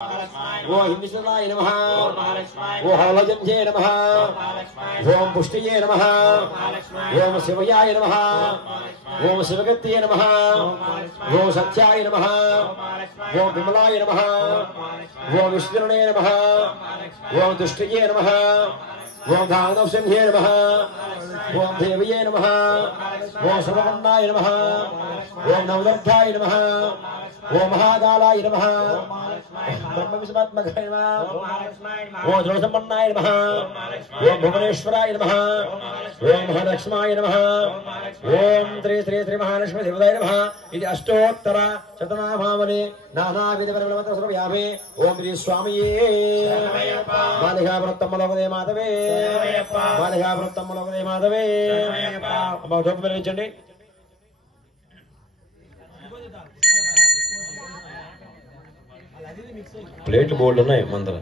ఓ హిందుశలాయ నమః ఓ హవలజంజే నమః ఓం పుష్టియే నమః ఓం శివయాయ నమః ఓం శివగత్యే నమః ఓం సత్యాయ నమః ఓం విమలాయ నమః ఓం విష్ణునే నమః ఓం దుష్టియే నమః ఓం దానవసింహే నమః ఓం దేవయే నమః ఓం సర్వవర్ణాయ నమః ఓం నవదుర్గాయ నమః ఓం మహాకాలాయ నమః బ్రహ్మ విష్ణుమాత్మకాయ నమః ఓం జ్ఞానసంపన్నాయ నమః ఓం భువనేశ్వరాయ నమః ఓం మహాలక్ష్మాయ నమః ఓం శ్రీ శ్రీ శ్రీ మహాలక్ష్మి దేవతాయ నమః ఇది అష్టోత్తర శతనామావళి నానావిధ పరిమళమంత్ర సమయామి ఓం శ్రీ స్వామియే మాలికావృత్తమ్మలోకదే మాధవే మాలికావృత్తమ్మలోకదే మాధవే అమ్మ ధూపం వెలిగించండి. ప్లేట్లు బోల్డ్ ఉన్నాయి మందర.